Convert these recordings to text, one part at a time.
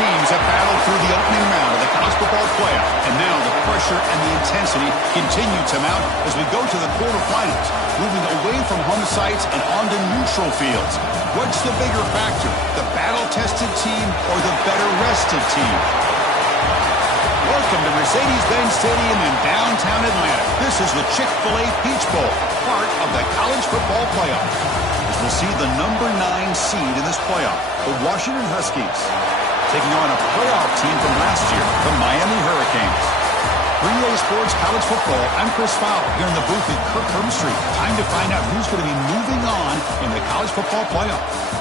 teams have battled through the opening round of the college football playoff, and now the pressure and the intensity continue to mount as we go to the quarterfinals, moving away from home sites and onto neutral fields. What's the bigger factor, the battle-tested team or the better-rested team? Welcome to Mercedes-Benz Stadium in downtown Atlanta. This is the Chick-fil-A Peach Bowl, part of the college football playoff. As we'll see the number 9 seed in this playoff, the Washington Huskies, taking on a playoff team from last year, the Miami Hurricanes. 3A Sports College Football, I'm Chris Fowler here in the booth at Kirk Street. Time to find out who's going to be moving on in the college football playoff.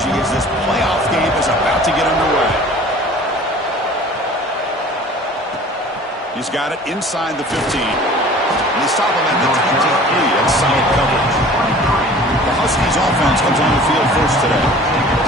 As this playoff game is about to get underway. He's got it inside the 15. And they stop him at the 23. That's solid coverage. The Huskies offense comes on the field first today.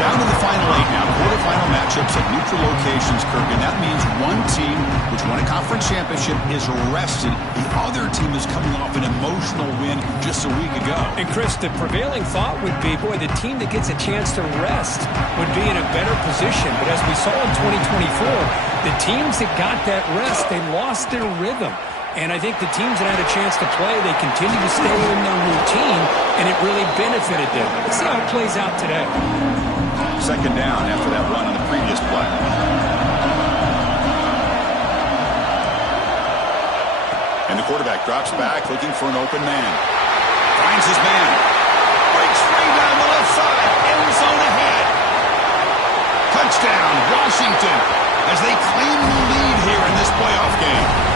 Down to the final 8 now. Quarterfinal matchups at neutral locations, Kirk. And that means one team, which won a conference championship, is rested. The other team is coming off an emotional win just a week ago. And Chris, the prevailing thought would be, boy, the team that gets a chance to rest would be in a better position. But as we saw in 2024, the teams that got that rest, they lost their rhythm. And I think the teams that had a chance to play, they continue to stay in their routine, and it really benefited them. Let's see how it plays out today. Second down after that run on the previous play. And the quarterback drops back, looking for an open man. Finds his man. Breaks free down the left side. End zone ahead. Touchdown, Washington, as they claim the lead here in this playoff game.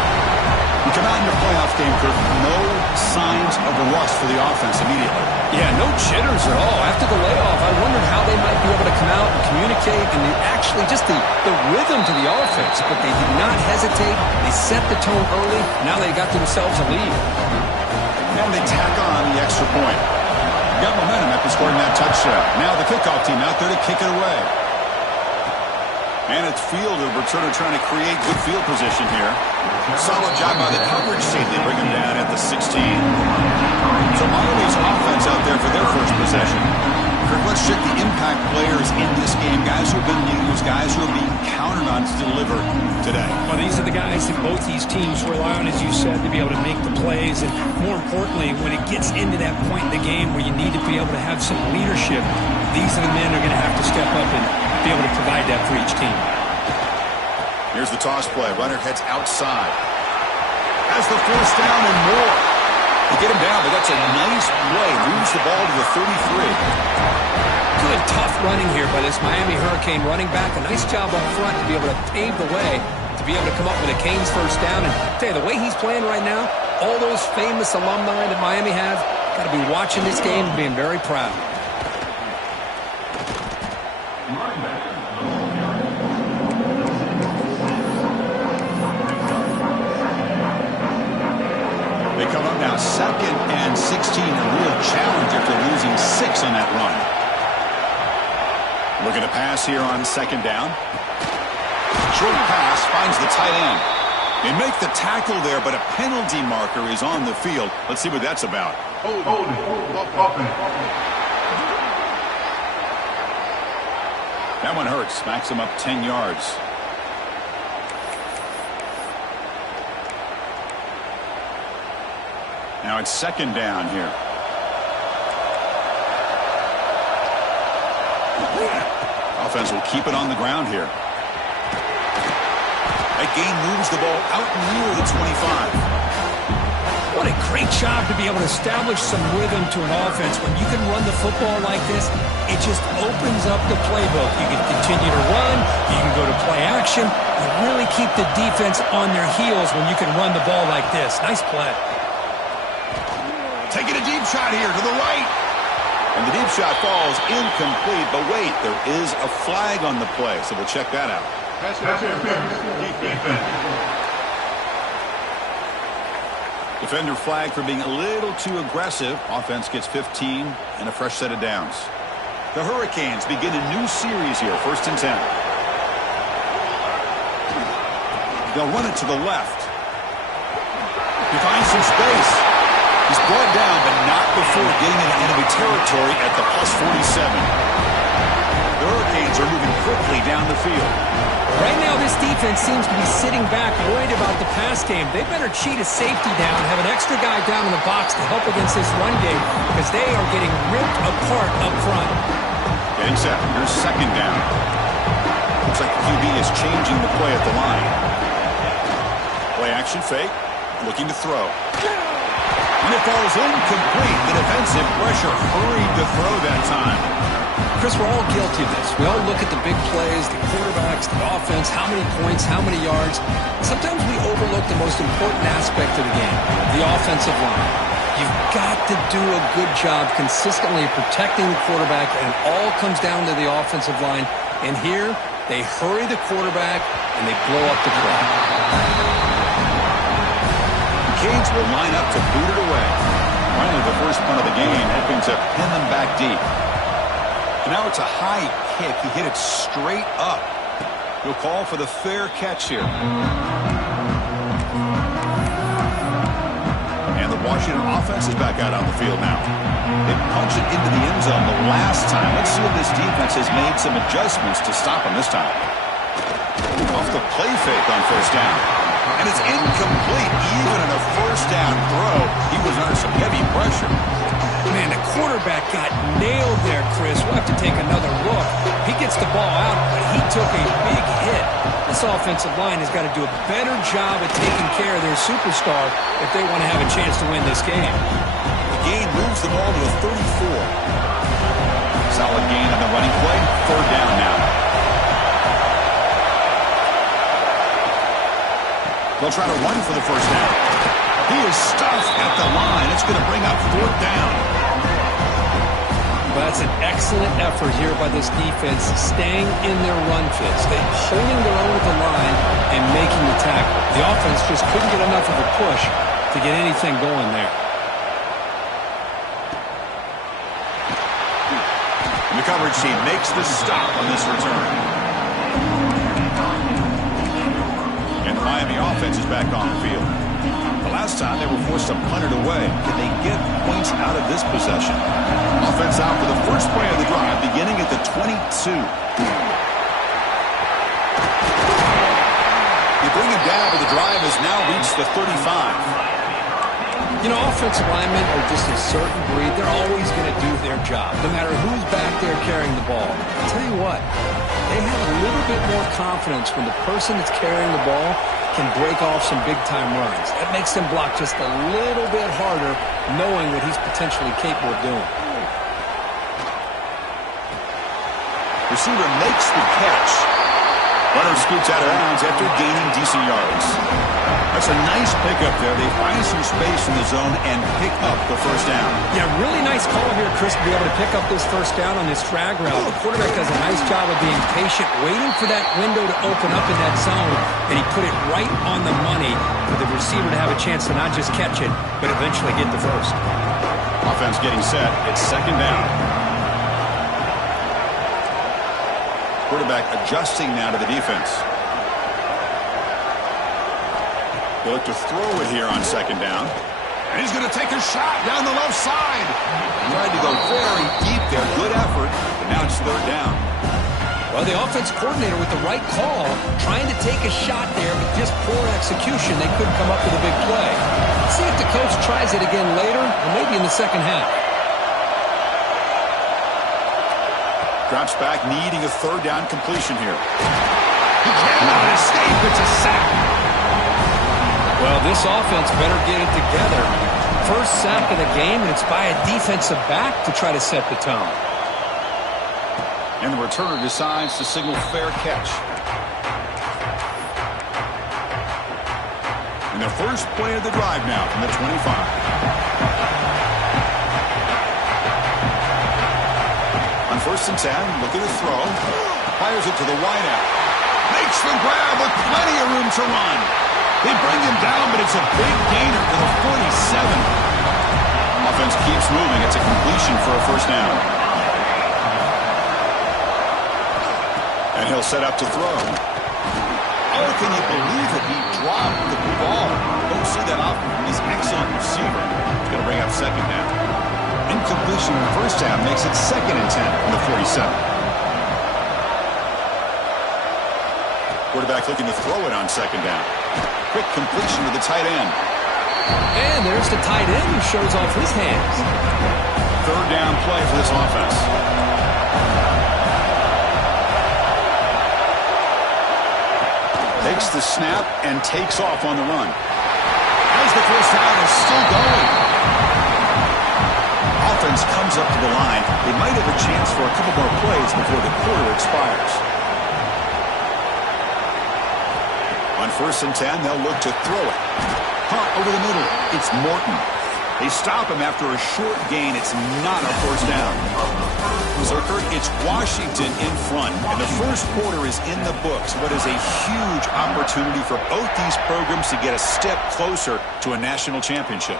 We come out in the playoff game, Kirk, no signs of rust for the offense immediately. Yeah, no jitters at all. After the layoff, I wondered how they might be able to come out and communicate and actually just the rhythm to the offense. But they did not hesitate. They set the tone early. Now they got themselves a lead. And they tack on the extra point. Got momentum after scoring that touchdown. Now the kickoff team out there to kick it away. And it's fielder Berturner trying to create good field position here. Solid job by the coverage team. They bring him down at the 16. So Miami's offense out there for their first possession. Kirk, let's check the impact players in this game. Guys who have been leaders, guys who are being counted on to deliver today. Well, these are the guys that both these teams rely on, as you said, to be able to make the plays. And more importantly, when it gets into that point in the game where you need to be able to have some leadership, these are the men who are going to have to step up and be able to provide that for each team. Here's the toss play. Runner heads outside. Has the first down and more. They get him down, but that's a nice play. Moves the ball to the 33. Good, tough running here by this Miami Hurricane running back. A nice job up front to be able to pave the way, to be able to come up with a Canes first down. And I'll tell you, the way he's playing right now, all those famous alumni that Miami have, got to be watching this game and being very proud. They come up now 2nd and 16, a real challenge after losing 6 on that run. Looking to pass here on 2nd down. Short pass finds the tight end. They make the tackle there, but a penalty marker is on the field. Let's see what that's about. That one hurts. Smacks him up 10 yards. Now it's 2nd down here. Offense will keep it on the ground here. That gain moves the ball out near the 25. What a great job to be able to establish some rhythm to an offense. When you can run the football like this, it just opens up the playbook. You can continue to run. You can go to play action. You really keep the defense on their heels when you can run the ball like this. Nice play. Taking a deep shot here to the right. And the deep shot falls incomplete. But wait, there is a flag on the play, so we'll check that out. Defender flag for being a little too aggressive. Offense gets 15 and a fresh set of downs. The Hurricanes begin a new series here, 1st and 10. They'll run it to the left. He finds some space. He's brought down, but not before getting into enemy territory at the +47. The Hurricanes are moving quickly down the field. Right now, this defense seems to be sitting back, worried about the pass game. They better cheat a safety down, have an extra guy down in the box to help against this run game, because they are getting ripped apart up front. Getting set. Here's 2nd down. Looks like the QB is changing the play at the line. Play action fake. Looking to throw. And it falls incomplete. The defensive pressure hurried to throw that time. Chris, we're all guilty of this. We all look at the big plays, the quarterbacks, the offense, how many points, how many yards. Sometimes we overlook the most important aspect of the game, the offensive line. You've got to do a good job consistently protecting the quarterback, and it all comes down to the offensive line. And here, they hurry the quarterback, and they blow up the play. Canes will line up to boot it away. Finally, the first punt of the game, hoping to pin them back deep. And now it's a high kick. He hit it straight up. He'll call for the fair catch here. And the Washington offense is back out on the field now. They punch it into the end zone the last time. Let's see if this defense has made some adjustments to stop him this time. Off the play fake on 1st down. And it's incomplete. Even in a 1st down throw, he was under some heavy pressure. Man, the quarterback got nailed there, Chris. We'll have to take another look. He gets the ball out, but he took a big hit. This offensive line has got to do a better job at taking care of their superstar if they want to have a chance to win this game. The gain moves the ball to the 34. Solid gain on the running play. 3rd down now. They'll try to run for the 1st down. He is stuffed at the line. It's going to bring up 4th down. Well, that's an excellent effort here by this defense, staying in their run fits. They're holding their own at the line and making the tackle. The offense just couldn't get enough of a push to get anything going there. And the coverage team makes the stop on this return. And the Miami offense is back on the field. The last time they were forced to punt it away. Can they get points out of this possession? Offense out for the first play of the drive, beginning at the 22. They bring him down, but the drive has now reached the 35. You know, offensive linemen are just a certain breed. They're always going to do their job, no matter who's back there carrying the ball. I'll tell you what, they have a little bit more confidence when the person that's carrying the ball can break off some big-time runs. That makes them block just a little bit harder, knowing what he's potentially capable of doing. Receiver makes the catch. Runner scoots out of bounds after gaining decent yards. That's a nice pickup there. They find some space in the zone and pick up the 1st down. Yeah, really nice call here, Chris, to be able to pick up this 1st down on this drag route. The quarterback does a nice job of being patient, waiting for that window to open up in that zone, and he put it right on the money for the receiver to have a chance to not just catch it, but eventually get the 1st. Offense getting set. It's 2nd down. Quarterback adjusting now to the defense. They look to throw it here on 2nd down. And he's going to take a shot down the left side. Tried to go very deep there. Good effort. But now it's 3rd down. Well, the offense coordinator with the right call, trying to take a shot there, but just poor execution. They couldn't come up with a big play. Let's see if the coach tries it again later, or maybe in the 2nd half. Drops back, needing a 3rd down completion here. He cannot escape. It's a sack. Well, this offense better get it together. 1st sack of the game, and it's by a defensive back to try to set the tone. And the returner decides to signal fair catch. And the first play of the drive now from the 25. On 1st and 10, looking to throw. Fires it to the wideout. Makes the grab with plenty of room to run. They bring him down, but it's a big gainer for the 47. Offense keeps moving. It's a completion for a first down. And he'll set up to throw. Oh, can you believe it? He dropped the ball. Don't see that often from this excellent receiver. He's going to bring up second down. Incompletion on first down makes it 2nd and 10 from the 47. Quarterback looking to throw it on second down. Quick completion to the tight end. And there's the tight end who shows off his hands. 3rd down play for this offense. Takes the snap and takes off on the run. As the first down is still going. Offense comes up to the line. They might have a chance for a couple more plays before the quarter expires. On 1st and 10, they'll look to throw it. Punt over the middle. It's Morton. They stop him after a short gain. It's not a first down. So, Kurt, it's Washington in front, and the first quarter is in the books. What is a huge opportunity for both these programs to get a step closer to a national championship.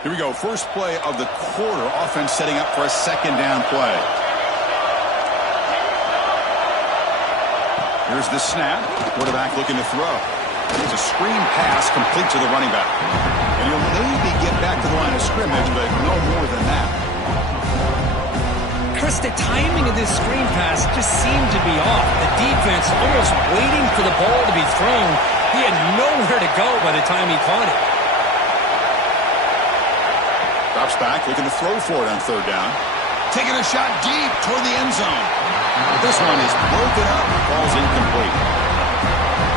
Here we go. First play of the quarter. Offense setting up for a 2nd down play. Here's the snap. Quarterback looking to throw. It's a screen pass complete to the running back. And he'll maybe get back to the line of scrimmage, but no more than that. Chris, the timing of this screen pass just seemed to be off. The defense almost waiting for the ball to be thrown. He had nowhere to go by the time he caught it. Drops back, looking to throw for it on 3rd down. Taking a shot deep toward the end zone. This one is broken up and falls incomplete.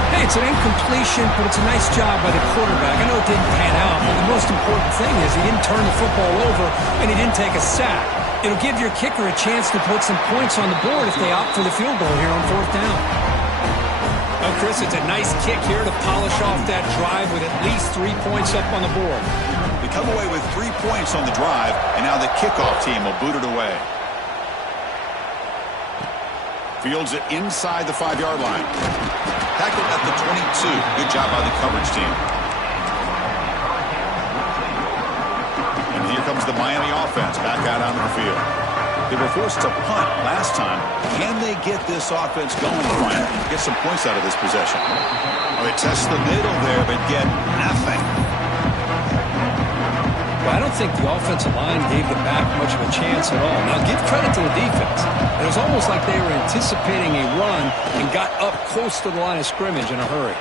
Hey, it's an incompletion, but it's a nice job by the quarterback. I know it didn't pan out, but the most important thing is he didn't turn the football over and he didn't take a sack. It'll give your kicker a chance to put some points on the board if they opt for the field goal here on 4th down. Oh, Chris, it's a nice kick here to polish off that drive with at least 3 points up on the board. They come away with 3 points on the drive, and now the kickoff team will boot it away. Fields it inside the 5-yard line. Tackled at the 22. Good job by the coverage team. And here comes the Miami offense back out onto the field. They were forced to punt last time. Can they get this offense going finally? Get some points out of this possession. Oh, they test the middle there, but get nothing. Well, I don't think the offensive line gave them back much of a chance at all. Now, give credit to the defense. It was almost like they were anticipating a run and got up close to the line of scrimmage in a hurry.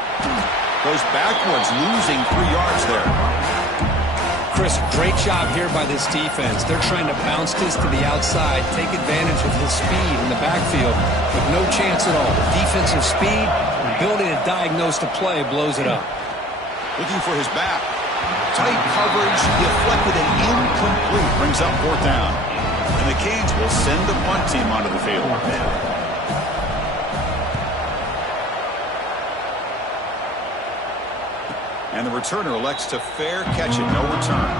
Goes backwards, losing 3 yards there. Chris, great job here by this defense. They're trying to bounce this to the outside, take advantage of his speed in the backfield with no chance at all. The defensive speed, ability to diagnose the play, blows it up. Looking for his back. Tight coverage, deflected and incomplete, brings up 4th down. And the Canes will send the punt team onto the field. And the returner elects to fair catch it, no return.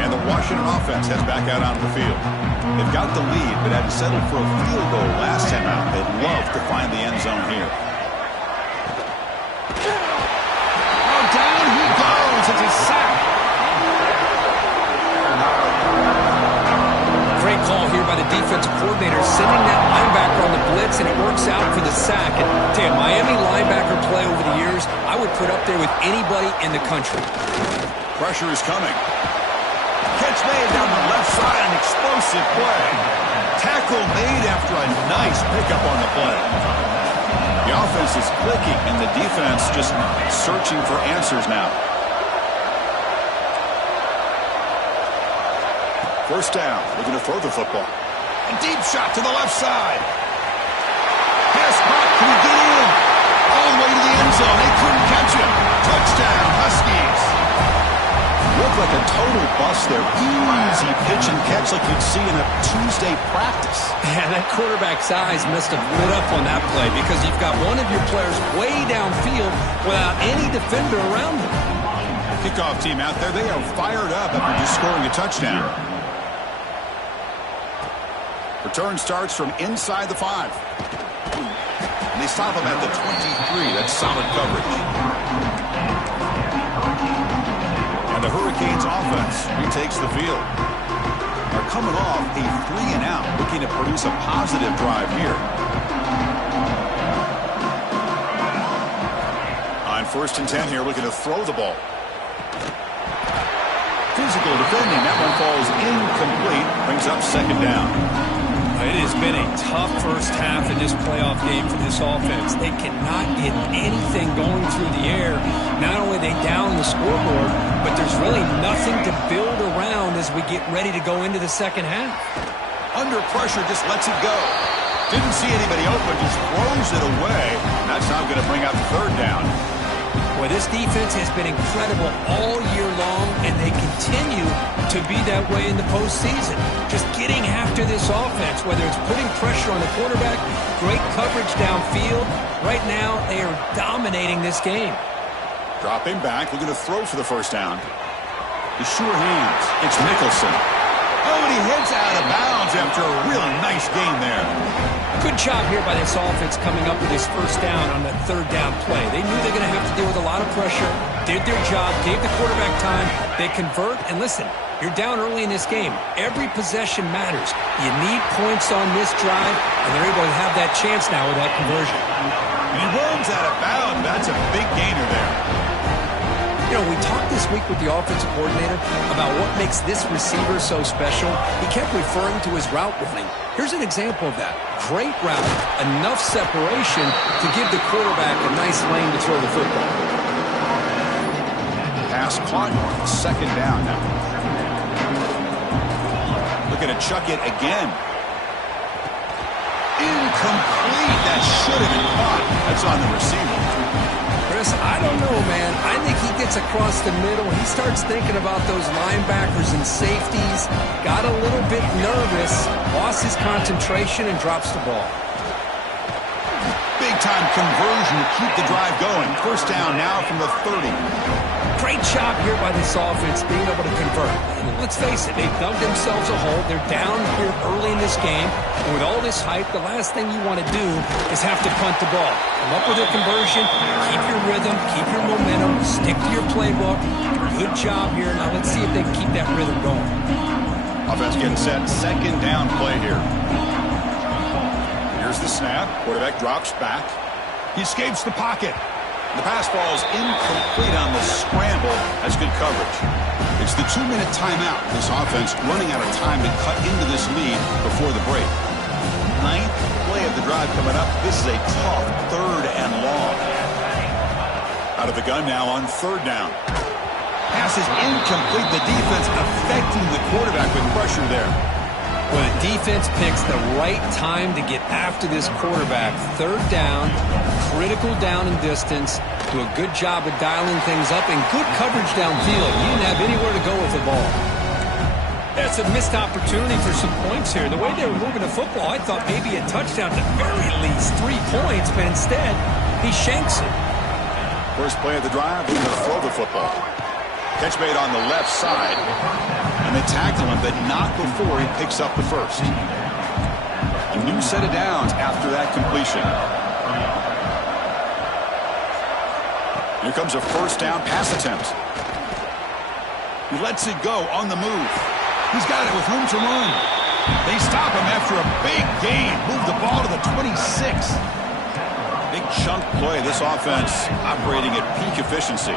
And the Washington offense heads back out onto the field. They've got the lead, but had settled for a field goal last time out. They'd love to find the end zone here. Down he goes. It's a sack. Great call here by the defensive coordinator, sending that linebacker on the blitz, and it works out for the sack. And damn, Miami linebacker play over the years, I would put up there with anybody in the country. Pressure is coming. Catch made down the left side, an explosive play. Tackle made after a nice pickup on the play. The offense is clicking, and the defense just searching for answers now. First down, looking to throw the football. A deep shot to the left side. Pass back, can he get in? All the way to the end zone, they couldn't catch him. Touchdown, Huskies. Looked like a total bust there. Easy pitch and catch like you'd see in a Tuesday practice. Yeah, that quarterback's eyes must have lit up on that play because you've got one of your players way downfield without any defender around him. Kickoff team out there. They are fired up after just scoring a touchdown. Return starts from inside the 5. And they stop him at the 23. That's solid coverage. And the Hurricanes offense retakes the field. They're coming off a 3-and-out, looking to produce a positive drive here. On 1st and 10 here, looking to throw the ball. Physical defending. That one falls incomplete. Brings up 2nd down. It has been a tough first half in this playoff game for this offense. They cannot get anything going through the air. Not only are they down the scoreboard, but there's really nothing to build around as we get ready to go into the second half. Under pressure, just lets it go. Didn't see anybody open, just throws it away. That's not going to bring out the 3rd down. Well, this defense has been incredible all year long, and they continue to be that way in the postseason. Just getting after this offense, whether it's putting pressure on the quarterback, great coverage downfield. Right now, they are dominating this game. Dropping back, looking to throw for the 1st down. The sure hands. It's Nicholson. Oh, and he heads out of bounds after a really nice game there. Good job here by this offense coming up with this 1st down on that 3rd down play. They knew they're going to have to deal with a lot of pressure, did their job, gave the quarterback time. They convert, and listen, you're down early in this game. Every possession matters. You need points on this drive, and they're able to have that chance now with that conversion. And he runs out of bounds. That's a big gainer there. You know, we talked this week with the offensive coordinator about what makes this receiver so special. He kept referring to his route running. Here's an example of that. Great route, enough separation to give the quarterback a nice lane to throw the football. Pass caught, 2nd down now. Looking to chuck it again. Incomplete. That should have been caught. That's on the receiver. Chris, I don't know, man. I think he gets across the middle. He starts thinking about those linebackers and safeties. Got a little bit nervous, lost his concentration, and drops the ball. Big-time conversion to keep the drive going. 1st down now from the 30. Great job here by this offense being able to convert. Let's face it, they've dug themselves a hole. They're down here early in this game. And with all this hype, the last thing you want to do is have to punt the ball. Come up with a conversion, keep your rhythm, keep your momentum, stick to your playbook. Good job here. Now let's see if they can keep that rhythm going. Offense getting set. 2nd down play here. Here's the snap. Quarterback drops back. He escapes the pocket. The pass falls incomplete on the scramble. That's good coverage. It's the 2-minute timeout. This offense running out of time to cut into this lead before the break. 9th play of the drive coming up. This is a tough 3rd and long. Out of the gun now on 3rd down. Pass is incomplete. The defense affecting the quarterback with pressure there. Well, the defense picks the right time to get after this quarterback. 3rd down, critical down and distance. Do a good job of dialing things up and good coverage downfield. You didn't have anywhere to go with the ball. That's a missed opportunity for some points here. The way they were moving the football, I thought maybe a touchdown, at the very least 3 points, but instead he shanks it. First play of the drive, he's going to throw the football. Catch made on the left side. And they tackle him, but not before he picks up the 1st. A new set of downs after that completion. Here comes a 1st down pass attempt. He lets it go on the move. He's got it with room to run. They stop him after a big gain. Move the ball to the 26. Big chunk play. This offense operating at peak efficiency.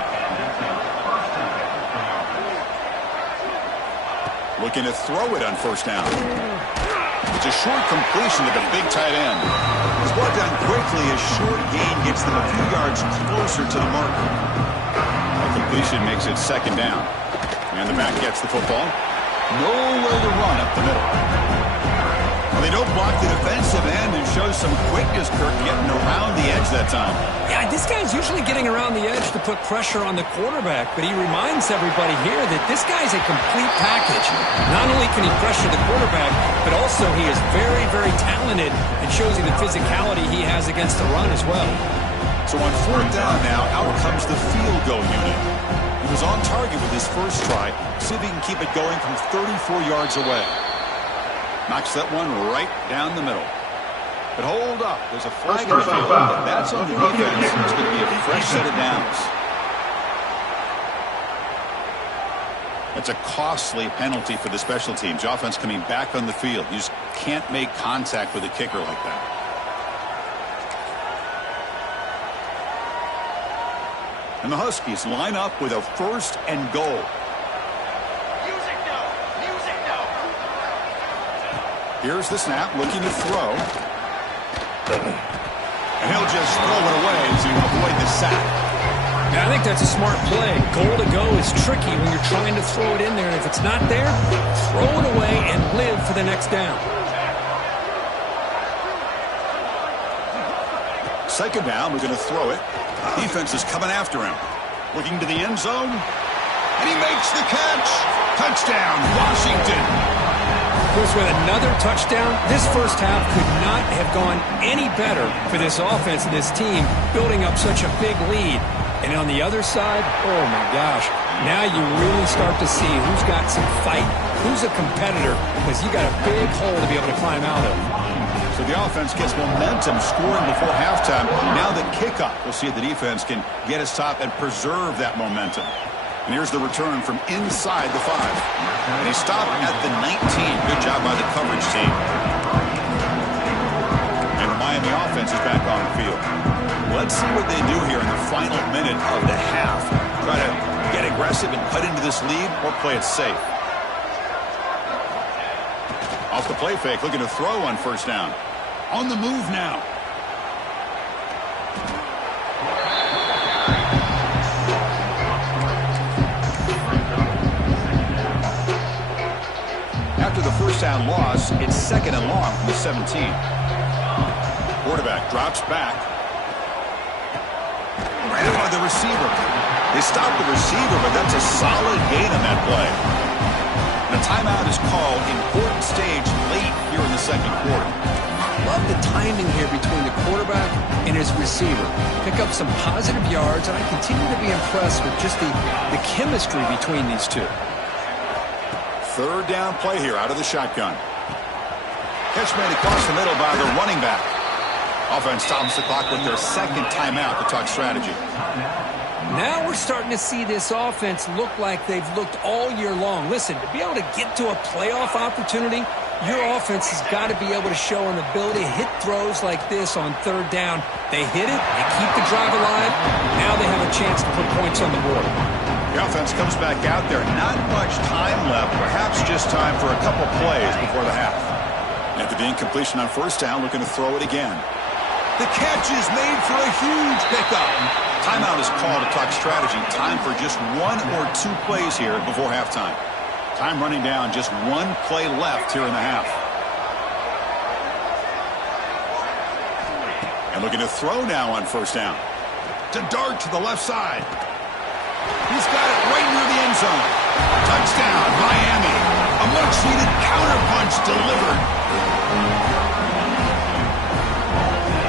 Looking to throw it on 1st down. It's a short completion to the big tight end. It's brought down quickly as short gain gets them a few yards closer to the marker. That completion makes it 2nd down. And the back gets the football. Nowhere to run up the middle. Well, they don't block the defensive end and show some quickness, Kirk, getting around the edge that time. Yeah, this guy's usually getting around the edge to put pressure on the quarterback, but he reminds everybody here that this guy's a complete package. Not only can he pressure the quarterback, but also he is very, very talented and shows you the physicality he has against the run as well. So on fourth down now, out comes the field goal unit. He was on target with his first try. See if he can keep it going from 34 yards away. Knocks that one right down the middle. But hold up. There's a flag in the field. And that's on the defense. It's going to be a fresh set of downs. That's a costly penalty for the special teams. Offense coming back on the field. You just can't make contact with a kicker like that. And the Huskies line up with a 1st and goal. Here's the snap, looking to throw. And he'll just throw it away to avoid the sack. Yeah, I think that's a smart play. Goal to go is tricky when you're trying to throw it in there. And if it's not there, throw it away and live for the next down. Second down, we're going to throw it. Defense is coming after him. Looking to the end zone. And he makes the catch. Touchdown, Washington. With another touchdown, this first half could not have gone any better for this offense and this team, building up such a big lead. And on the other side, oh my gosh, now you really start to see who's got some fight, who's a competitor, because you got a big hole to be able to climb out of. So the offense gets momentum, scoring before halftime. Now the kickoff. We'll see if the defense can get his top and preserve that momentum. And here's the return from inside the 5. And he stopped at the 19. Good job by the coverage team. And the Miami offense is back on the field. Let's see what they do here in the final minute of the half. Try to get aggressive and cut into this lead or play it safe. Off the play fake, looking to throw on first down. On the move now. After the first down loss, it's 2nd and long from the 17. Quarterback drops back. Ran it by the receiver. They stopped the receiver, but that's a solid gain on that play. And a timeout is called. Important stage late here in the second quarter. Love the timing here between the quarterback and his receiver. Pick up some positive yards, and I continue to be impressed with just the chemistry between these two. Third down play here out of the shotgun. Catch made across the middle by the running back. Offense stops the clock with their second timeout to talk strategy. Now we're starting to see this offense look like they've looked all year long. Listen, to be able to get to a playoff opportunity, your offense has got to be able to show an ability to hit throws like this on third down. They hit it, they keep the drive alive. Now they have a chance to put points on the board. The offense comes back out there. Not much time left. Perhaps just time for a couple plays before the half. After the incompletion on first down, looking to throw it again. The catch is made for a huge pickup. Timeout is called to talk strategy. Time for just 1 or 2 plays here before halftime. Time running down. Just 1 play left here in the half. And looking to throw now on first down. To dart to the left side. He's got it right near the end zone. Touchdown, Miami. A much-needed counterpunch delivered.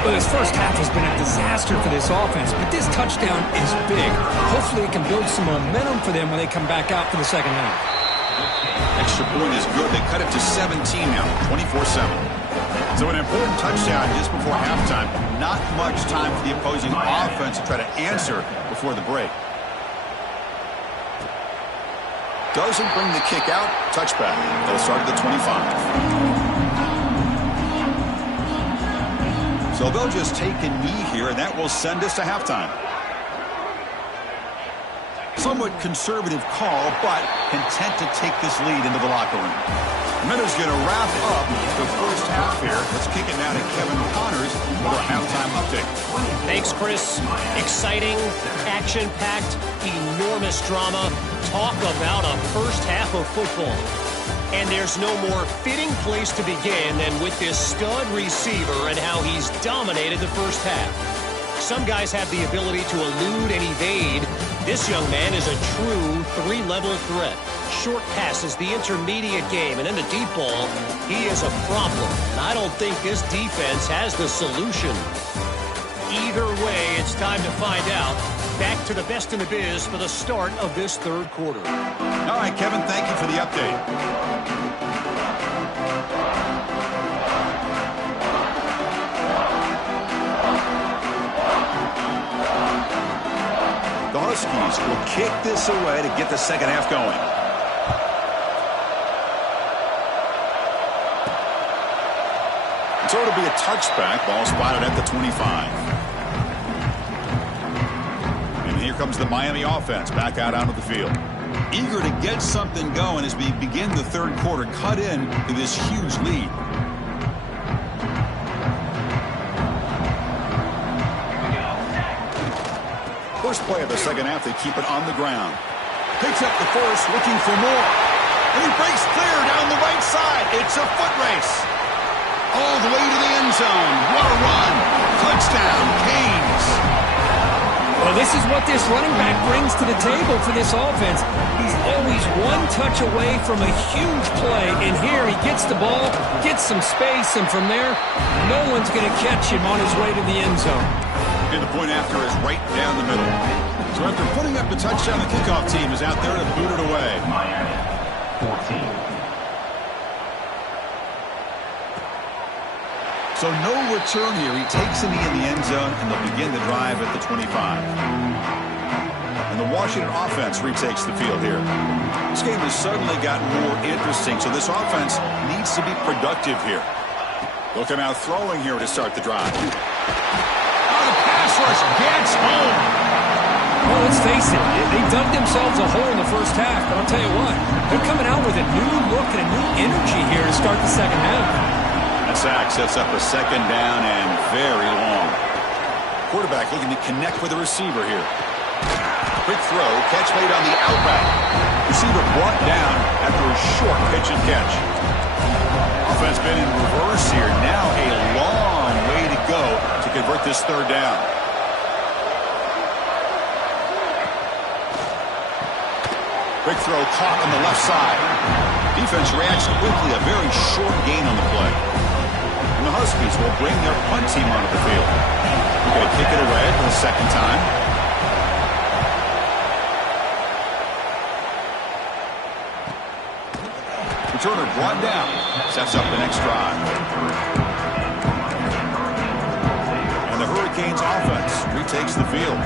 Well, this first half has been a disaster for this offense, but this touchdown is big. Hopefully it can build some momentum for them when they come back out for the second half. Extra point is good. They cut it to 17 now, 24-7. So an important touchdown just before halftime. Not much time for the opposing offense to try to answer before the break. Doesn't bring the kick out. Touchback. They'll start at the 25. So they'll just take a knee here, and that will send us to halftime. Somewhat conservative call, but content to take this lead into the locker room. Minuta's going to wrap up the first half here. Let's kick it now to Kevin Connors for our halftime update. Thanks, Chris. Exciting, action-packed, enormous drama. Talk about a first half of football. And there's no more fitting place to begin than with this stud receiver and how he's dominated the first half. Some guys have the ability to elude and evade. This young man is a true three-level threat. Short passes, the intermediate game, and then the deep ball, he is a problem. And I don't think this defense has the solution. Either way, it's time to find out. Back to the best in the biz for the start of this third quarter. All right, Kevin, thank you for the update. The Huskies will kick this away to get the second half going. So it'll be a touchback. Ball spotted at the 25. And here comes the Miami offense back out onto the field. Eager to get something going as we begin the third quarter. Cut in to this huge lead. First play of the second half, they keep it on the ground. Picks up the first, looking for more. And he breaks clear down the right side. It's a foot race. All the way to the end zone. What a run. Touchdown, Canes. Well, this is what this running back brings to the table for this offense. He's always one touch away from a huge play. And here he gets the ball, gets some space, and from there, no one's going to catch him on his way to the end zone. And the point after is right down the middle. So after putting up the touchdown, the kickoff team is out there to boot it away. Miami, 14. So no return here. He takes it in the end zone, and they'll begin the drive at the 25. And the Washington offense retakes the field here. This game has suddenly gotten more interesting, so this offense needs to be productive here. Look at how throwing here to start the drive. Pass rush gets home. Well, let's face it, they dug themselves a hole in the first half, but I'll tell you what, they're coming out with a new look and a new energy here to start the second half. That sack sets up a second down and very long. Quarterback looking to connect with the receiver here. Quick throw, catch made on the outback. Receiver brought down after a short pitch and catch. Offense been in reverse here. Now a long way to go to convert this third down. Quick throw caught on the left side. Defense reacts quickly. A very short gain on the play. And the Huskies will bring their punt team onto the field. They're going to kick it away for the second time. Returner brought down. Sets up the next drive. And the Hurricanes offense retakes the field.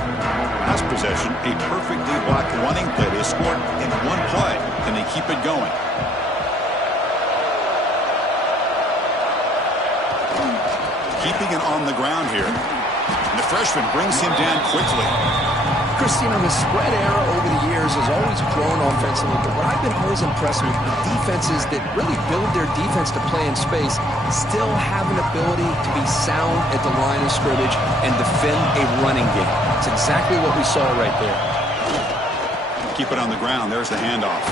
Last possession, a perfectly blocked running play. They scored in one play. Can they keep it going? Keeping it on the ground here. And the freshman brings him down quickly. Chris, you know, the spread era over the years has always grown offensively, but what I've been always impressed with defenses that really build their defense to play in space still have an ability to be sound at the line of scrimmage and defend a running game. It's exactly what we saw right there. Keep it on the ground. There's the handoff.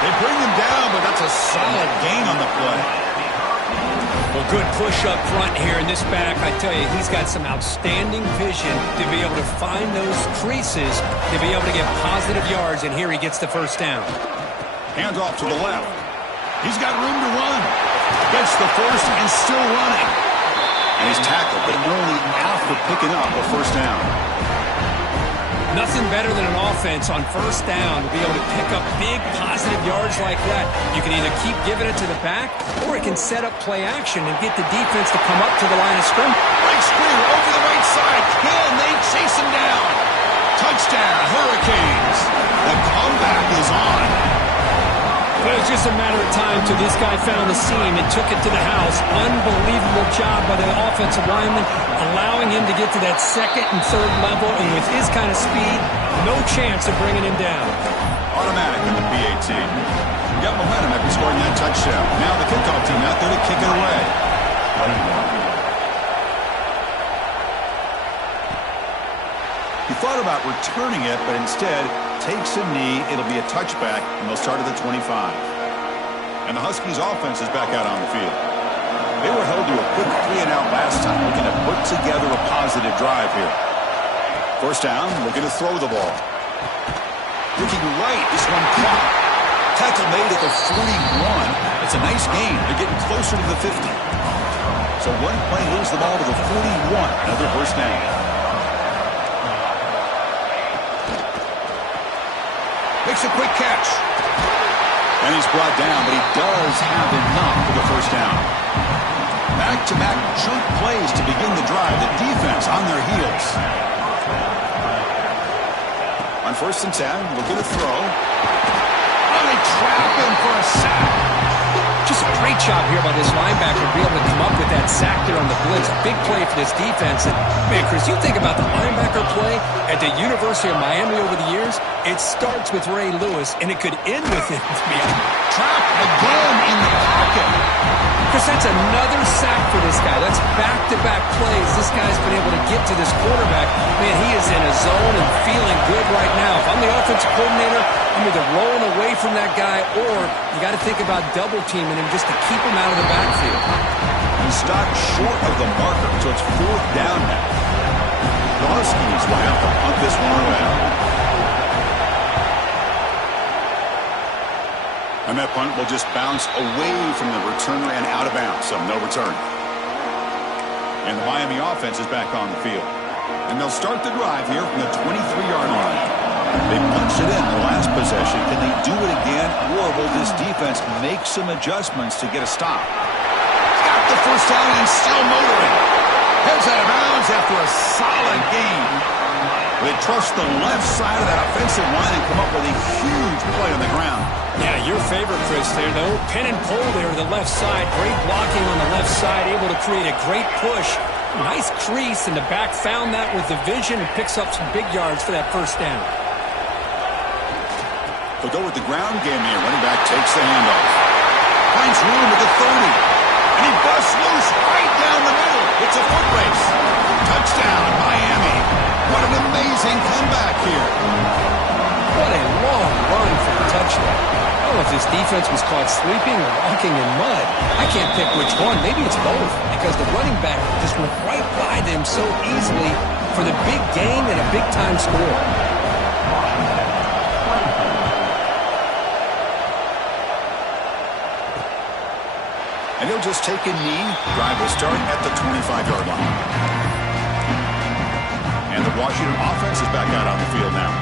They bring him down, but that's a solid gain on the play. Well, good push up front here in this back. I tell you, he's got some outstanding vision to be able to find those creases, to be able to get positive yards, and here he gets the first down. Hands off to the left. He's got room to run. Gets the first and still running. And he's tackled, but only out for picking up a first down. Nothing better than an offense on first down to be able to pick up big positive yards like that. You can either keep giving it to the back, or it can set up play action and get the defense to come up to the line of scrimmage. Breaks free over the right side. Can they chase him down? Touchdown, Hurricanes. The comeback is on. It was just a matter of time till this guy found the seam and took it to the house. Unbelievable job by the offensive lineman, allowing him to get to that second and third level, and with his kind of speed, no chance of bringing him down. Automatic in the PAT. Got momentum after scoring that touchdown. Now the kickoff team out there to kick it away. He thought about returning it, but instead takes a knee. It'll be a touchback, and they'll start at the 25. And the Huskies offense is back out on the field. They were held to a quick 3-and-out last time, looking to put together a positive drive here. First down, looking to throw the ball. Looking right, this one caught. Tackle made at the 41. It's a nice gain. They're getting closer to the 50. So one play moves the ball to the 41. Another first down. Makes a quick catch. And he's brought down, but he does have enough for the first down. Back-to-back chunk plays to begin the drive. The defense on their heels. On 1st and 10, looking to throw. Oh, they trap him for a sack. Just a great job here by this linebacker to be able to come up with that sack there on the blitz. Big play for this defense. And, man, Chris, you think about the linebacker play at the University of Miami over the years, it starts with Ray Lewis, and it could end with him. Trapped again in the pocket. Chris, that's another sack for this guy. That's back-to-back plays. This guy's been able to get to this quarterback. Man, he is in a zone and feeling good right now. If I'm the offensive coordinator, I'm either rolling away from that guy or you got to think about double-teaming him just to keep him out of the backfield. He stopped short of the marker, so it's 4th down now. The Huskies will have to punt this one away. And that punt will just bounce away from the returner and out of bounds, so no return. And the Miami offense is back on the field. And they'll start the drive here from the 23-yard line. They punched it in the last possession. Can they do it again, or will this defense make some adjustments to get a stop? Got the first down and still motoring. Heads out of bounds after a solid game. They trust the left side of that offensive line and come up with a huge play on the ground. Yeah, your favorite, Chris, there, though. Pin and pull there to the left side. Great blocking on the left side, able to create a great push. Nice crease, and the back found that with the vision and picks up some big yards for that first down. They'll go with the ground game here. Running back takes the handoff. Finds room at the 30. And he busts loose right down the middle. It's a foot race. Touchdown, Miami. What an amazing comeback here. What a long run for the touchdown. I don't know if this defense was caught sleeping or walking in mud. I can't pick which one. Maybe it's both, because the running back just went right by them so easily for the big gain and a big-time score. And he'll just take a knee. Drive will start at the 25-yard line. And the Washington offense is back out on the field now.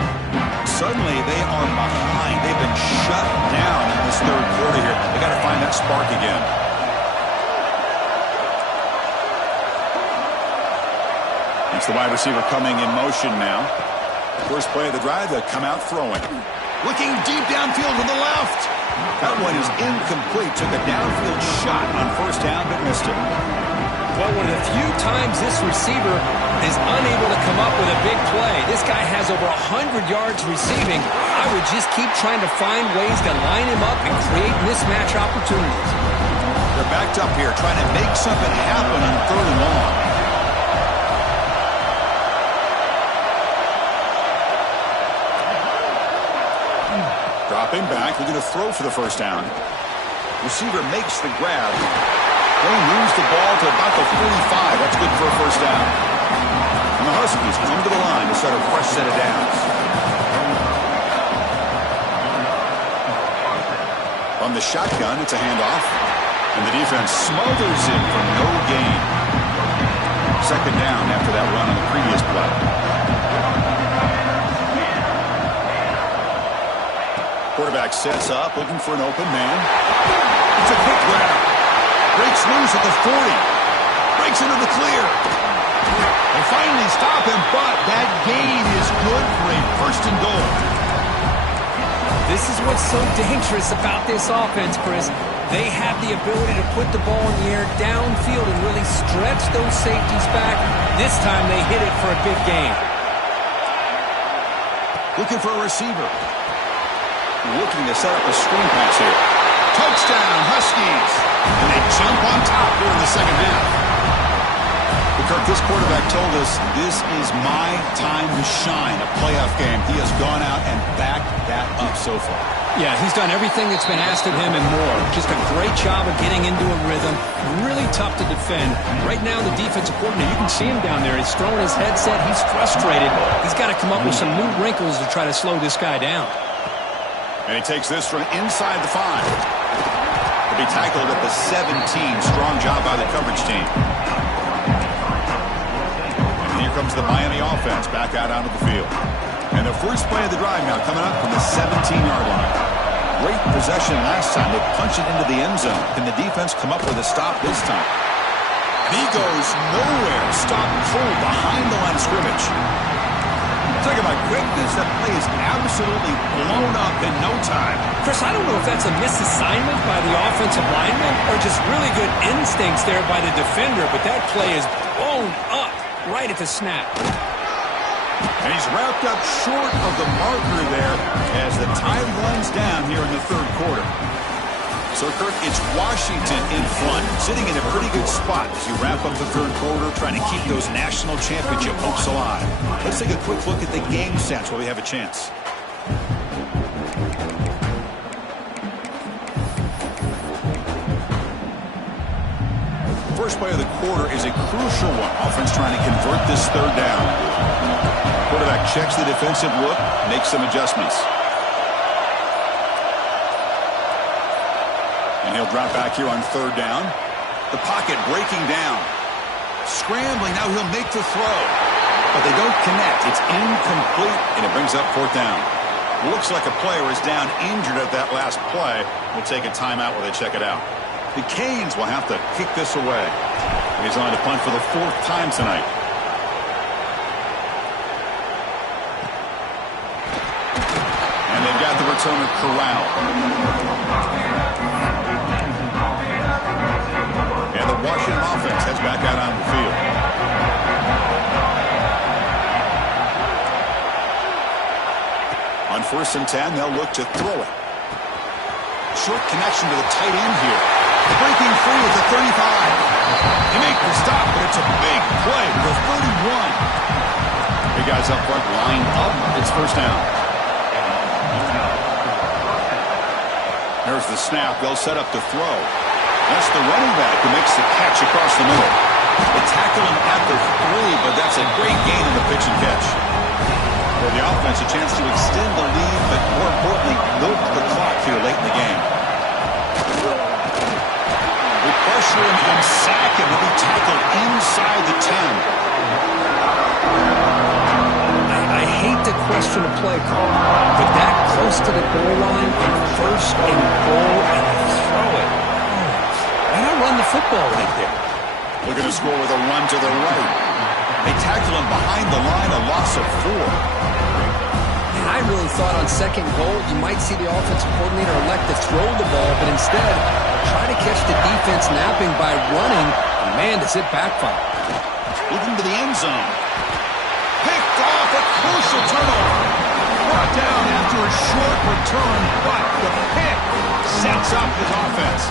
Suddenly, they are behind. They've been shut down in this third quarter here. They got to find that spark again. It's the wide receiver coming in motion now. First play of the drive, they come out throwing. Looking deep downfield to the left. That one is incomplete. Took a downfield shot on first down, but missed it. Well, one of the few times this receiver is unable to come up with a big play. This guy has over 100 yards receiving. I would just keep trying to find ways to line him up and create mismatch opportunities. They're backed up here, trying to make something happen on 3rd and long. Dropping back, looking to throw for the first down. Receiver makes the grab. Then moves the ball to about the 45. That's good for a first down. And the Huskies come to the line to start a fresh set of downs. On the shotgun, it's a handoff. And the defense smothers it for no gain. Second down after that run on the previous play. Quarterback sets up, looking for an open man. It's a quick grab. Breaks loose at the 40. Breaks into the clear. They finally stop him, but that gain is good for a first and goal. This is what's so dangerous about this offense, Chris. They have the ability to put the ball in the air downfield and really stretch those safeties back. This time they hit it for a big gain. Looking for a receiver. Looking to set up a screen pass here. Touchdown, Huskies. And they jump on top here in the second half. The Kirk, this quarterback told us this is my time to shine, a playoff game. He has gone out and backed that up so far. Yeah, he's done everything that's been asked of him and more. Just a great job of getting into a rhythm. Really tough to defend. Right now, the defensive coordinator, you can see him down there. He's throwing his headset. He's frustrated. He's got to come up with some new wrinkles to try to slow this guy down. And he takes this from inside the 5. He'll be tackled at the 17. Strong job by the coverage team. And here comes the Miami offense back out onto the field. And the first play of the drive now coming up from the 17-yard line. Great possession last time. They punch it into the end zone. Can the defense come up with a stop this time? And he goes nowhere. Stop cold behind the line of scrimmage. Talk about quickness. That play is absolutely blown up in no time. Chris, I don't know if that's a misassignment by the offensive lineman or just really good instincts there by the defender, but that play is blown up right at the snap. And he's wrapped up short of the marker there as the time runs down here in the third quarter. So, Kirk, it's Washington in front, sitting in a pretty good spot as you wrap up the third quarter, trying to keep those national championship hopes alive. Let's take a quick look at the game stats while we have a chance. First play of the quarter is a crucial one. Offense trying to convert this third down. Quarterback checks the defensive look, makes some adjustments. And he'll drop back here on third down. The pocket breaking down. Scrambling, now he'll make the throw. But they don't connect. It's incomplete, and it brings up fourth down. Looks like a player is down injured at that last play. We'll take a timeout while they check it out. The Canes will have to kick this away. He's on to punt for the 4th time tonight. And they've got the returner corralled. And the Washington offense heads back out on the field. On 1st and 10, they'll look to throw it. Short connection to the tight end here. Breaking free at the 35. He makes the stop, but it's a big play for 31. Big guys up front lined up. It's first down. There's the snap. They'll set up to throw. That's the running back who makes the catch across the middle. They tackle him at the 3, but that's a great gain in the pitch and catch. For the offense, a chance to extend the lead, but more importantly, milk the clock here late in the game. They pressure him and sack him. He'll be tackled inside the 10. I hate to question a play call, but that close to the goal line on 1st and goal and throw it. Why not run the football right there? Looking to score with a run to the right. They tackle him behind the line, a loss of 4. And I really thought on 2nd goal you might see the offensive coordinator elect to throw the ball, but instead try to catch the defense napping by running. And man, does it backfire. Looking to the end zone. Picked off, a crucial turnover. Brought down after a short return, but the pick sets up his offense.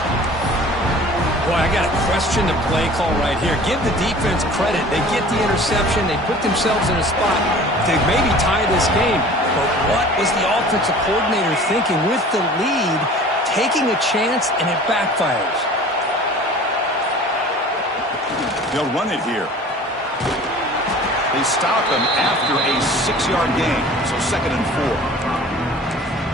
Boy, I got to question the play call right here. Give the defense credit. They get the interception. They put themselves in a spot to maybe tie this game. But what was the offensive coordinator thinking with the lead, taking a chance, and it backfires? They'll run it here. They stop him after a 6-yard gain, so 2nd and 4.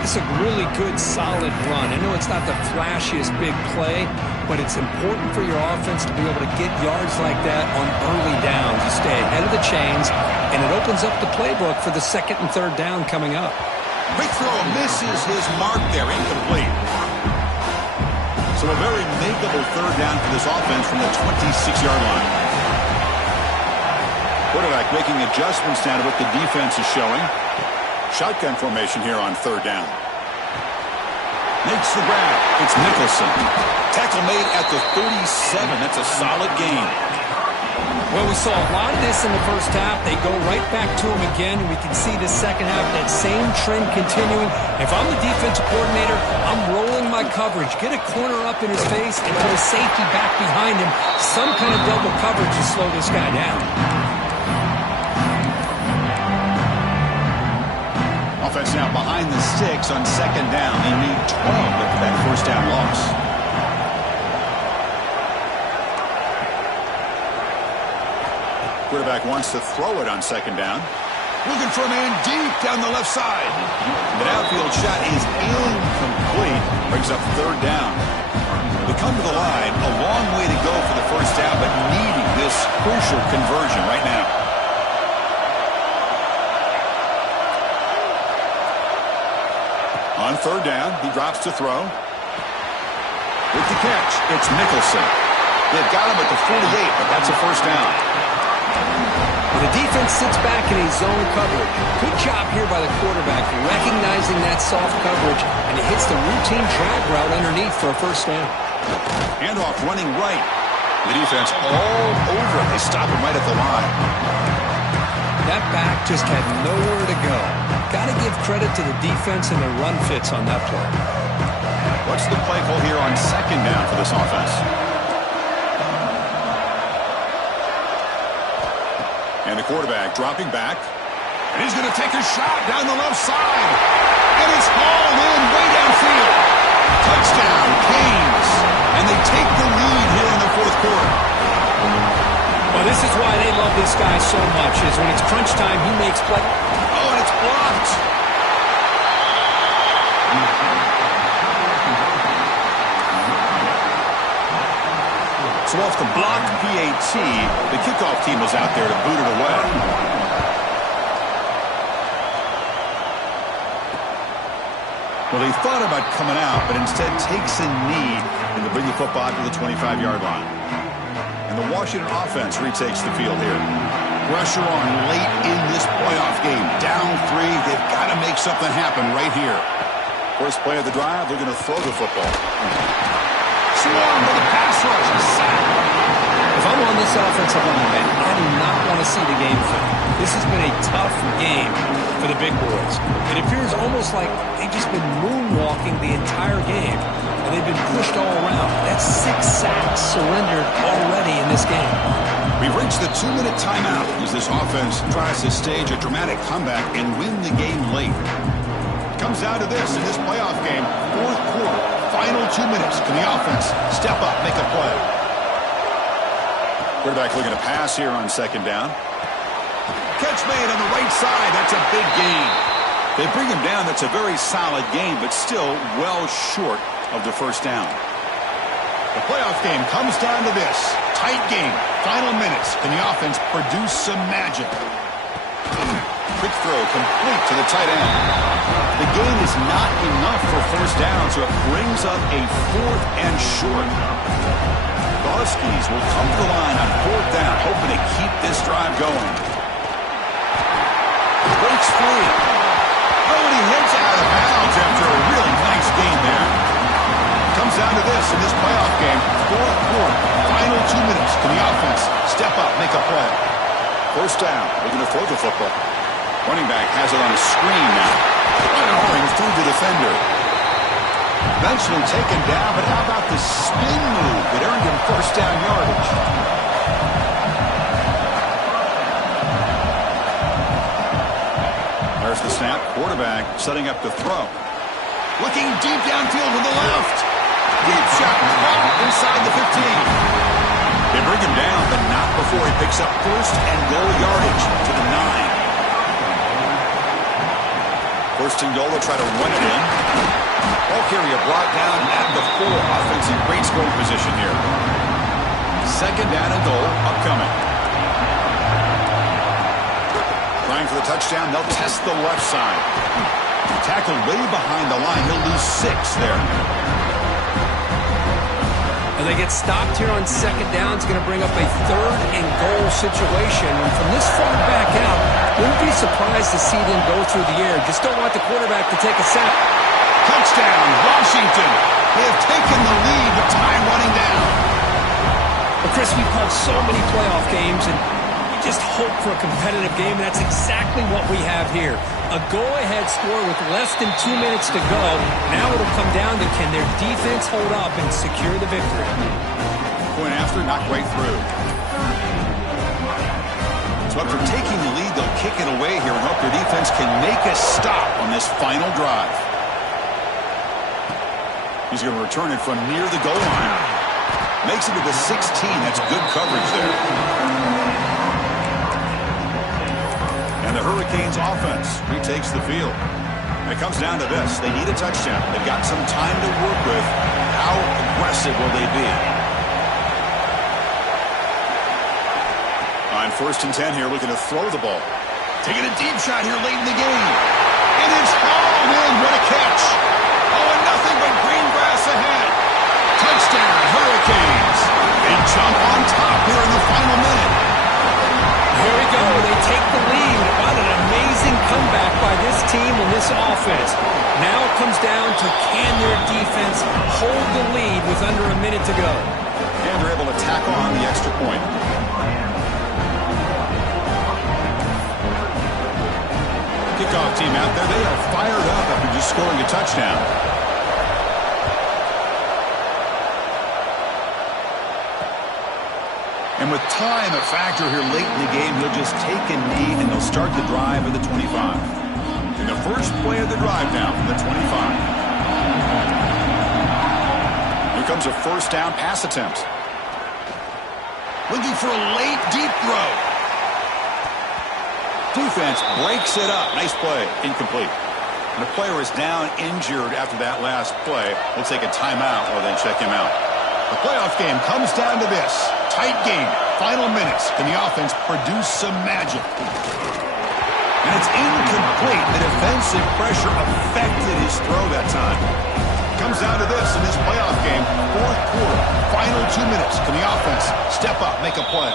It's a really good, solid run. I know it's not the flashiest big play, but it's important for your offense to be able to get yards like that on early downs. You stay ahead of the chains, and it opens up the playbook for the 2nd and 3rd down coming up. Quick throw misses his mark there, incomplete. So a very makeable 3rd down for this offense from the 26-yard line. Quarterback making adjustments down to what the defense is showing. Shotgun formation here on 3rd down. Makes the grab. It's Nicholson. Tackle made at the 37. That's a solid gain. Well, we saw a lot of this in the first half. They go right back to him again, and we can see the second half, that same trend continuing. If I'm the defensive coordinator, I'm rolling my coverage. Get a corner up in his face and put a safety back behind him. Some kind of double coverage to slow this guy down. Offense now behind the sticks on second down. They need 12 after that first down loss. Quarterback wants to throw it on second down. Looking for a man deep down the left side. The downfield shot is incomplete. Brings up third down. They come to the line. A long way to go for the first down, but needing this crucial conversion right now. On third down, he drops to throw. With the catch, it's Nicholson. They've got him at the 48, but that's a first down. The defense sits back in a zone coverage. Good job here by the quarterback, recognizing that soft coverage, and he hits the routine drag route underneath for a first down. Handoff running right. The defense all over it. They stop him right at the line. That back just had nowhere to go. Got to give credit to the defense and the run fits on that play. What's the play call here on second down for this offense? And the quarterback dropping back. And he's going to take a shot down the left side. And it's hauled in way downfield. Touchdown, Canes. And they take the lead here in the fourth quarter. Well, this is why they love this guy so much, is when it's crunch time, he makes play. Oh, and it's blocked. So off the blocked PAT, the kickoff team was out there to boot it away. Well, they thought about coming out, but instead takes a knee and to bring the football to the 25-yard line. And the Washington offense retakes the field here. Pressure on late in this playoff game. Down 3, they've got to make something happen right here. First play of the drive, they're going to throw the football. Swarm with a pass rush. If I'm on this offensive line, man, I do not want to see the game film. This has been a tough game for the big boys. It appears almost like they've just been moonwalking the entire game, and they've been pushed all around. That's 6 sacks surrendered already in this game. We've reached the 2-minute timeout as this offense tries to stage a dramatic comeback and win the game late. It comes down to this in this playoff game, fourth quarter. Final 2 minutes. Can the offense step up, make a play? Quarterback looking to pass here on second down. Catch made on the right side. That's a big gain. They bring him down. That's a very solid gain, but still well short of the first down. The playoff game comes down to this. Tight game. Final minutes. Can the offense produce some magic? Quick throw complete to the tight end. The gain is not enough for first down, so it brings up a 4th and short. The Huskies will come to the line on 4th down, hoping to keep this drive going. Breaks free. Oh, and he hits out of bounds after a really nice gain there. Comes down to this in this playoff game. Fourth quarter, final 2 minutes. Can the offense step up, make a play? First down, they're going to throw the football. Running back has it on a screen now. Running through the defender. Eventually taken down, but how about the spin move that earned him first down yardage? There's the snap. Quarterback setting up to throw. Looking deep downfield with the left. Deep shot caught inside the 15. They bring him down, but not before he picks up first and goal yardage to the 9. First and goal, they'll try to run it in. Ball carrier brought down at the 4. Offense in great scoring position here. Second down and goal upcoming. Trying for the touchdown, they'll test the left side. Tackled way behind the line. He'll lose 6 there. And they get stopped here on second down. It's going to bring up a 3rd and goal situation. And from this far back out, wouldn't be surprised to see them go through the air. Just don't want the quarterback to take a sack. Touchdown, Washington. They have taken the lead with time running down. Well, Chris, we've called so many playoff games, and you just hope for a competitive game, and that's exactly what we have here. A go-ahead score with less than 2 minutes to go. Now it'll come down to, can their defense hold up and secure the victory? Point after, knocked right through. So after taking the lead, they'll kick it away here and hope their defense can make a stop on this final drive. He's going to return it from near the goal line. Makes it to the 16. That's good coverage there. And the Hurricanes offense retakes the field. And it comes down to this. They need a touchdown. They've got some time to work with. How aggressive will they be? On 1st and 10 here, looking to throw the ball. Taking a deep shot here late in the game. And it's hauled in. What a catch. Oh, and nothing but green grass ahead. Touchdown, Hurricanes. They jump on top here in the final minute. Here we go. They take the lead. What an amazing comeback by this team and this offense. Now it comes down to, can their defense hold the lead with under a minute to go? And they're able to tack on the extra point. Kickoff team out there. They are fired up after just scoring a touchdown. And with time a factor here late in the game, he'll just take a knee and they'll start the drive at the 25. And the first play of the drive now from the 25. Here comes a first down pass attempt. Looking for a late deep throw. Defense breaks it up. Nice play. Incomplete. And the player is down injured after that last play. We'll take a timeout or then check him out. The playoff game comes down to this. Tight game. Final minutes. Can the offense produce some magic? And it's incomplete. The defensive pressure affected his throw that time. Comes down to this in this playoff game. 4th quarter. Final 2 minutes. Can the offense step up, make a play?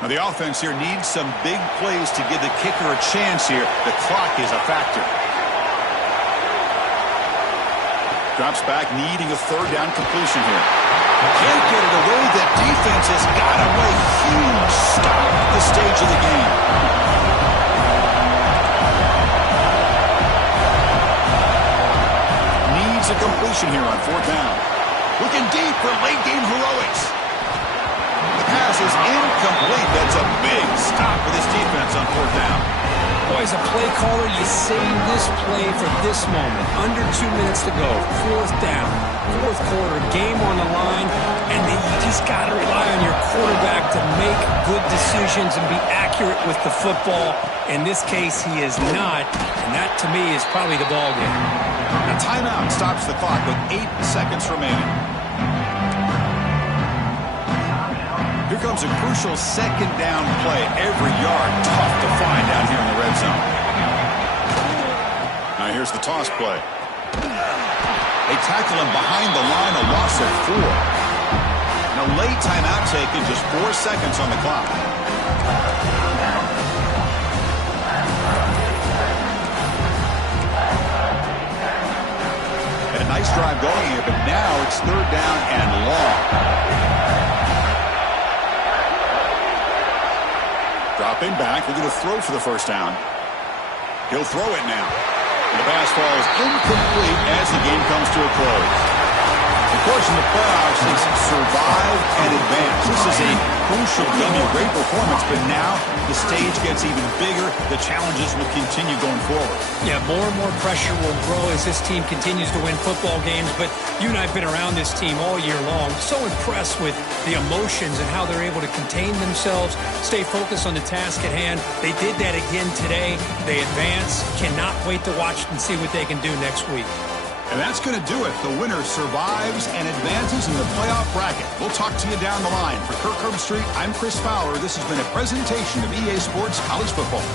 Now the offense here needs some big plays to give the kicker a chance here. The clock is a factor. Drops back, needing a 3rd down completion here. Can't get it away. The defense has got away. Huge stop at this stage of the game. Needs a completion here on 4th down. Looking deep for late game heroics. The pass is incomplete. That's a big stop for this defense on 4th down. Boy, as a play caller, you save this play for this moment. Under 2 minutes to go. 4th down. 4th quarter. Game on the line. And then you just got to rely on your quarterback to make good decisions and be accurate with the football. In this case, he is not. And that, to me, is probably the ball game. A timeout stops the clock with 8 seconds remaining. Here comes a crucial 2nd down play. Every yard tough to find down here in the red zone. Now here's the toss play. They tackle him behind the line, a loss of 4. Now late timeout taken, just 4 seconds on the clock. And a nice drive going here, but now it's 3rd down and long. Dropping back, looking to throw for the 1st down. He'll throw it now. And the pass falls incomplete as the game comes to a close. Of course, in the playoffs, it's survive and advance. This is a crucial W. Great performance, but now the stage gets even bigger. The challenges will continue going forward. Yeah, more and more pressure will grow as this team continues to win football games. But you and I have been around this team all year long. So impressed with the emotions and how they're able to contain themselves, stay focused on the task at hand. They did that again today. They advance. Cannot wait to watch and see what they can do next week. And that's going to do it. The winner survives and advances in the playoff bracket. We'll talk to you down the line. For Kirk Herbstreit, I'm Chris Fowler. This has been a presentation of EA Sports College Football.